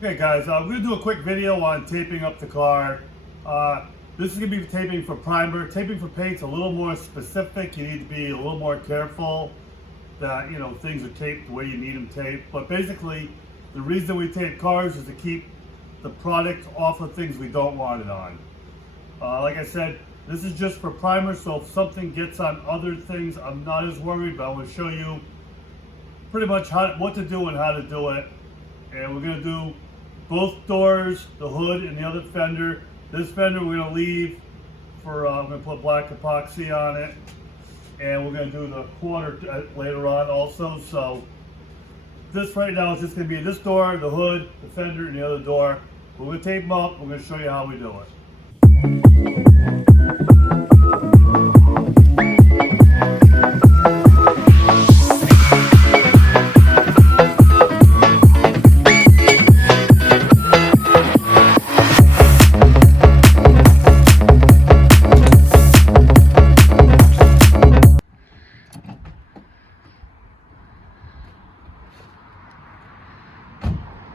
Okay guys, we're going to do a quick video on taping up the car. This is going to be taping for primer. Taping for paint's a little more specific. You need to be a little more careful that, things are taped the way you need them taped. But basically, the reason we tape cars is to keep the product off of things we don't want it on. Like I said, this is just for primer, so if something gets on other things, I'm not as worried, but I want to show you pretty much what to do and how to do it. And we're going to do both doors, the hood and the other fender. This fender we're going to leave for, I'm going to put black epoxy on it. And we're going to do the quarter later on also. So this right now is just going to be this door, the hood, the fender, and the other door. We're going to tape them up. We're going to show you how we do it.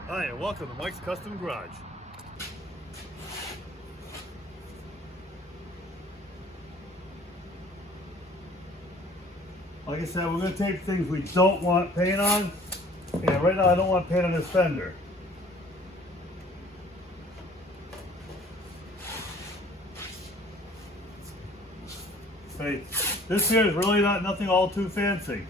Hi, and welcome to Mike's Custom Garage. Like I said, we're going to tape things we don't want paint on. And right now I don't want paint on this fender. Hey, this here is really nothing all too fancy.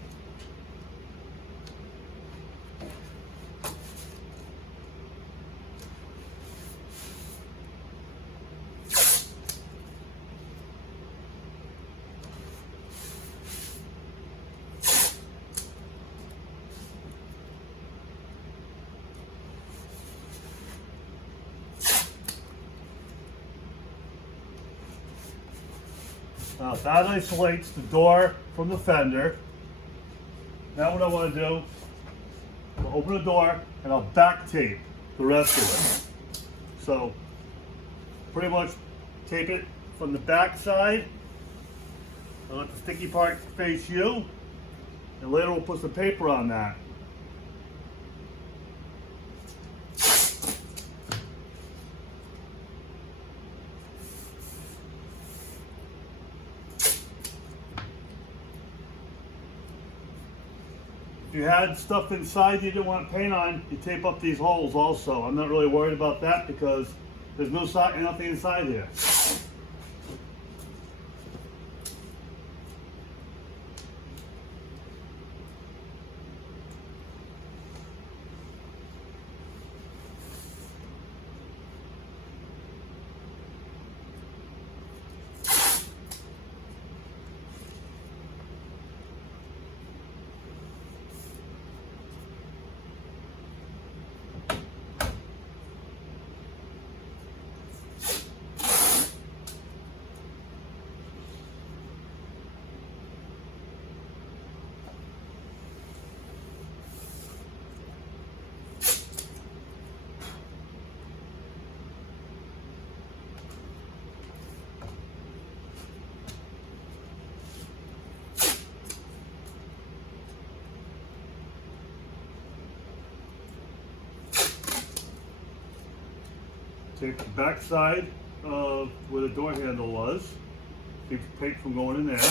Now that isolates the door from the fender. Now what I want to do, I'll open the door and I'll back tape the rest of it. So pretty much tape it from the back side. I'll let the sticky part face you, and later we'll put some paper on that. If you had stuff inside you didn't want to paint on, you tape up these holes also. I'm not really worried about that because there's nothing inside here. Take the back side of where the door handle was. Keep the paint from going in there.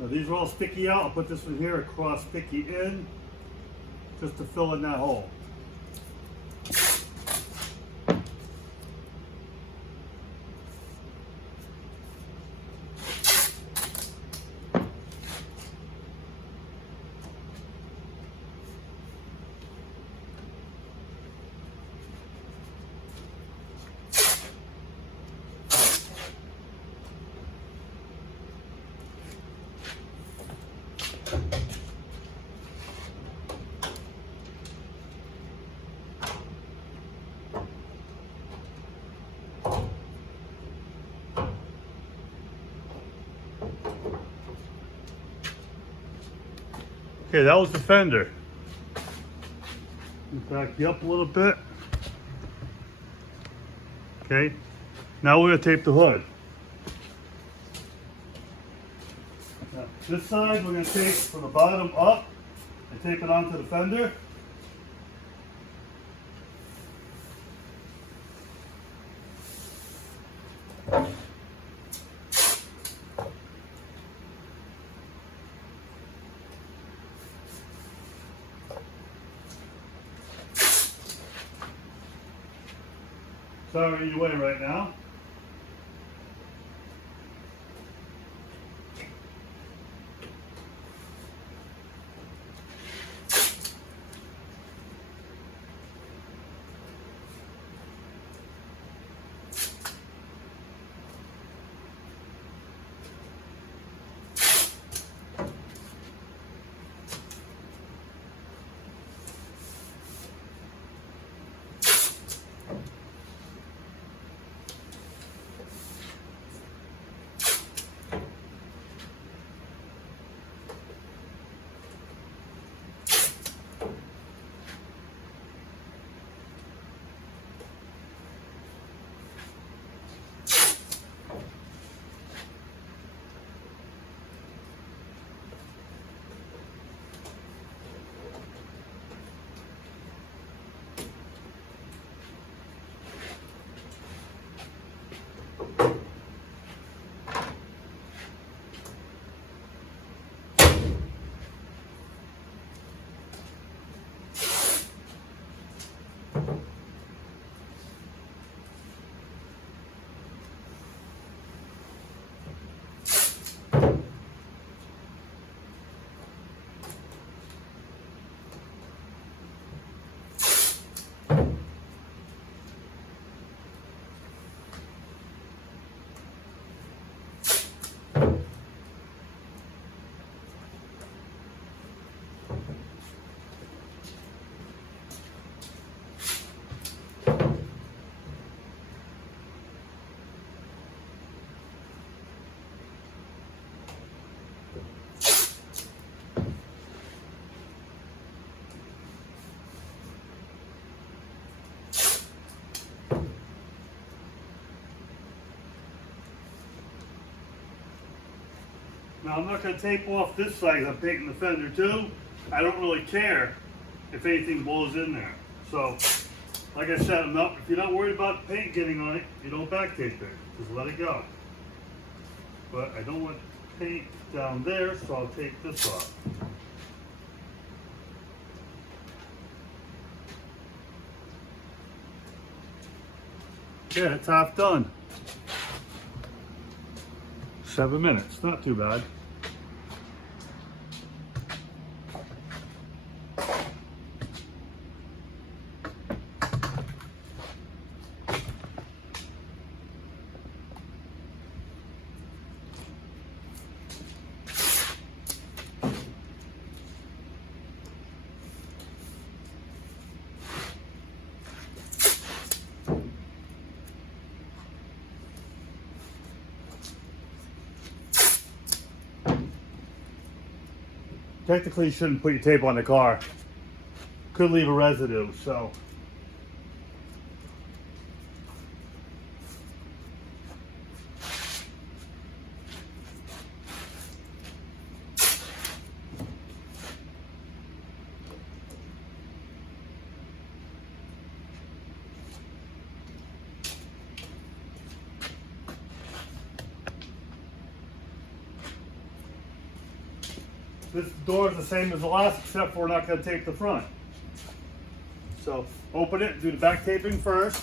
Now these are all sticky out. I'll put this one here across sticky in just to fill in that hole. Okay, that was the fender. Back you up a little bit. Okay, now we're going to tape the hood. Now, this side we're going to tape from the bottom up and tape it onto the fender. Sorry, in your way right now. Now I'm not going to tape off this side. I'm painting the fender too. I don't really care if anything blows in there. So, like I said, if you're not worried about paint getting on it, you don't back tape it. Just let it go. But I don't want paint down there, so I'll take this off. Yeah, it's half done. 7 minutes, not too bad. Technically, you shouldn't put your tape on the car. Could leave a residue, so. This door is the same as the last, except for we're not going to tape the front. So open it, do the back taping first.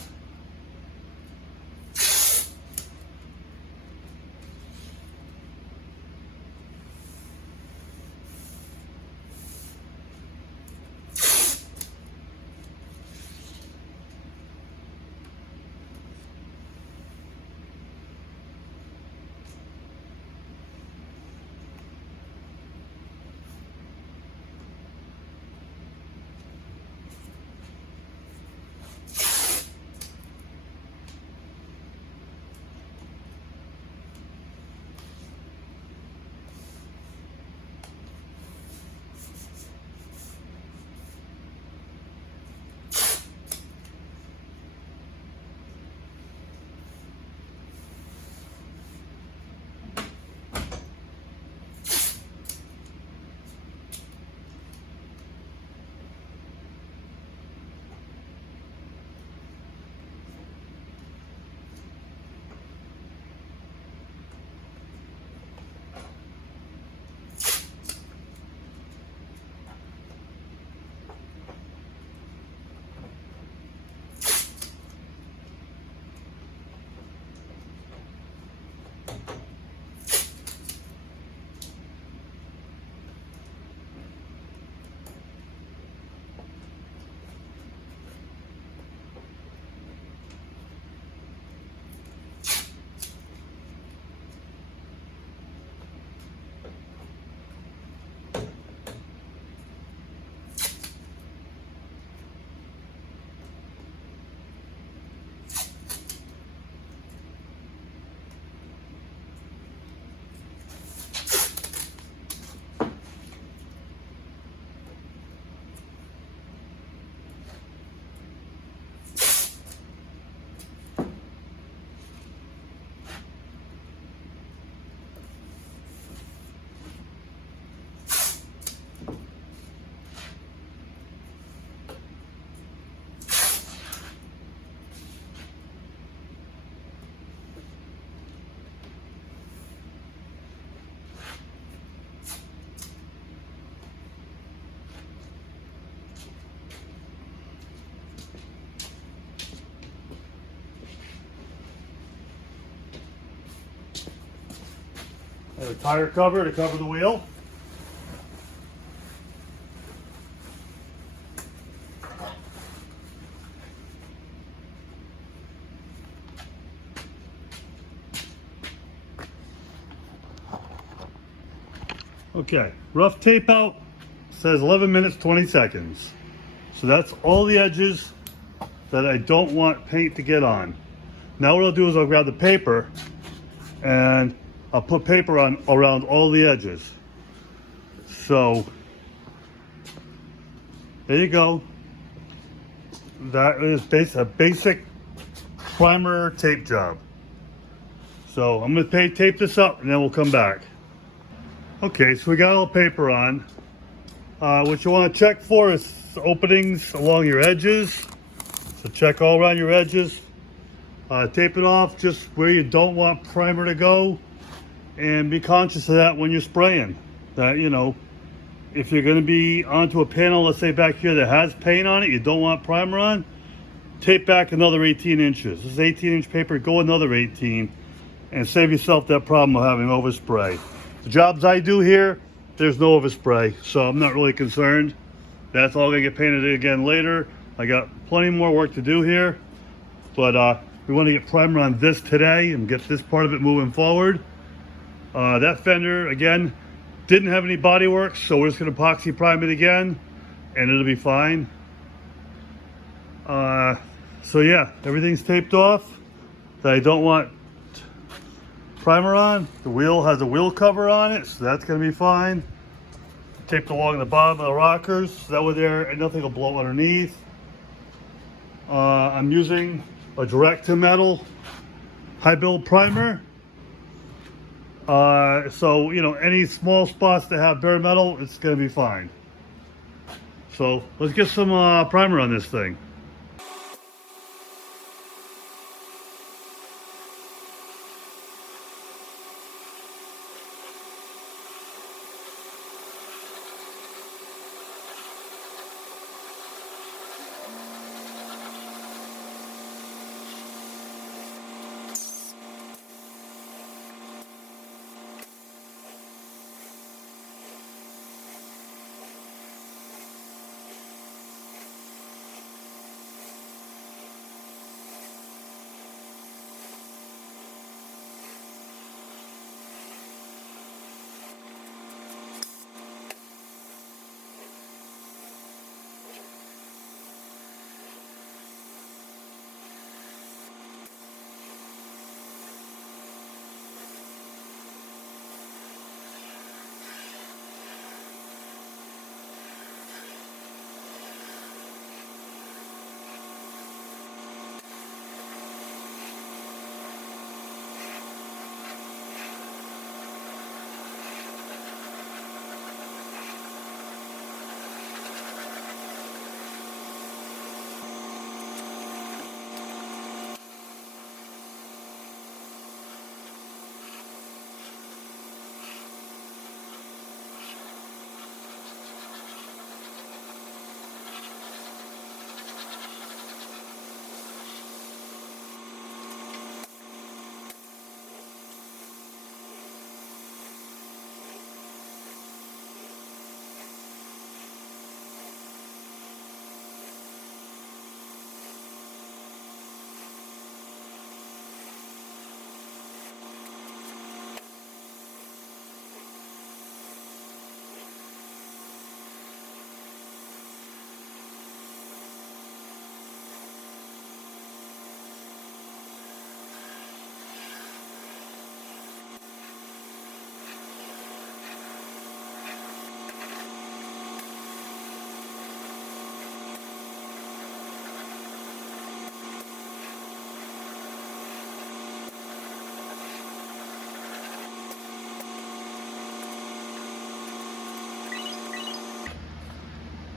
And a tire cover to cover the wheel. Okay, rough tape out says 11 minutes 20 seconds. So that's all the edges that I don't want paint to get on. Now what I'll do is I'll grab the paper and I'll put paper on around all the edges. So there you go. That is a basic primer tape job. So I'm going to tape this up and then we'll come back. Okay, so we got all the paper on. What you want to check for is openings along your edges. So check all around your edges. Tape it off just where you don't want primer to go. And be conscious of that when you're spraying. That, you know, if you're going to be onto a panel, let's say back here that has paint on it, you don't want primer on, tape back another 18 inches. This is 18-inch paper, go another 18 and save yourself that problem of having overspray. The jobs I do here, there's no overspray, so I'm not really concerned. That's all gonna get painted again later. I got plenty more work to do here, but we want to get primer on this today and get this part of it moving forward. That fender, again, didn't have any body work, so we're just gonna epoxy prime it again, and it'll be fine. So yeah, everything's taped off that I don't want primer on. The wheel has a wheel cover on it, so that's gonna be fine. Taped along the bottom of the rockers, so that way there and nothing will blow underneath. I'm using a direct to metal high build primer. So you know, any small spots that have bare metal, it's gonna be fine. So let's get some primer on this thing.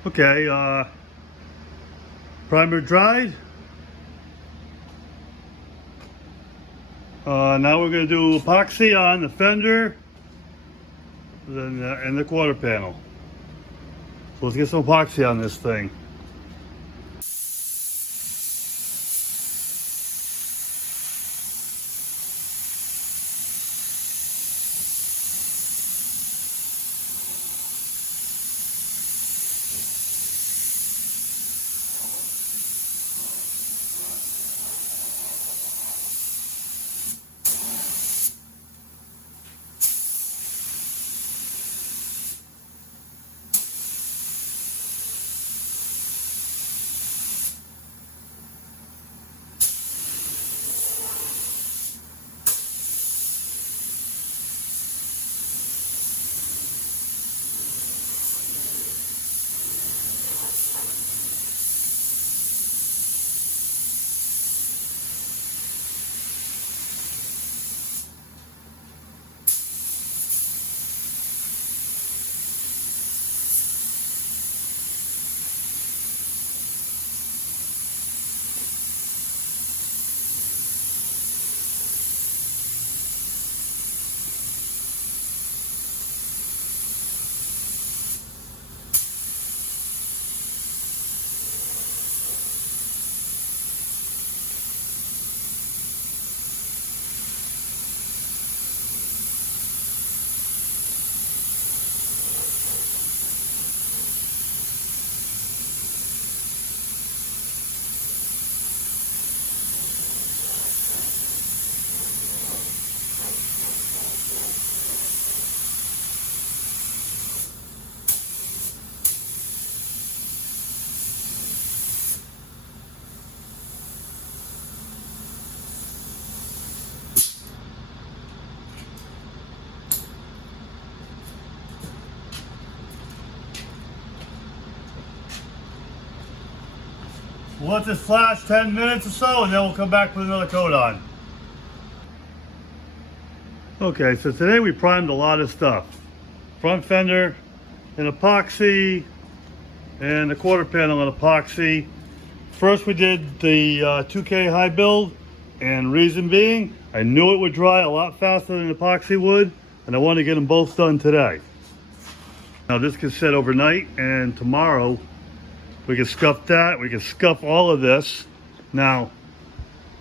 Okay, primer dried. Now we're going to do epoxy on the fender and the quarter panel. So let's get some epoxy on this thing. We'll let this flash 10 minutes or so, and then we'll come back with another coat on. Okay, so today we primed a lot of stuff. Front fender in epoxy, and the quarter panel in epoxy. First we did the 2K high build, and reason being, I knew it would dry a lot faster than epoxy would, and I wanted to get them both done today. Now this can sit overnight, and tomorrow we can scuff that, we can scuff all of this. Now,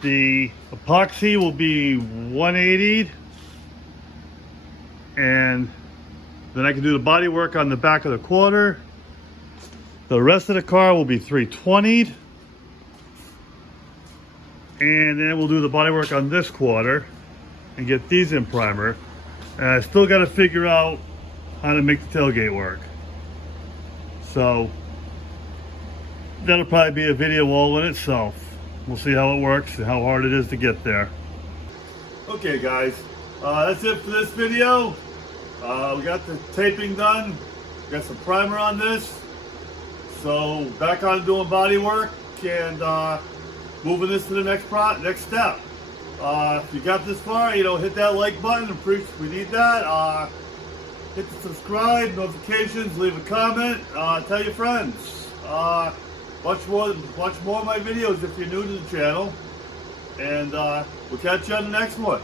the epoxy will be 180'd, and then I can do the body work on the back of the quarter. The rest of the car will be 320'd, and then we'll do the body work on this quarter and get these in primer. And I still got to figure out how to make the tailgate work. So that'll probably be a video all in itself. We'll see how it works and how hard it is to get there. Okay guys, that's it for this video. We got the taping done, got some primer on this. So back on doing body work and moving this to the next step. If you got this far, hit that like button. We need that. Hit the subscribe, notifications, leave a comment, tell your friends. Watch more of my videos if you're new to the channel. And we'll catch you on the next one.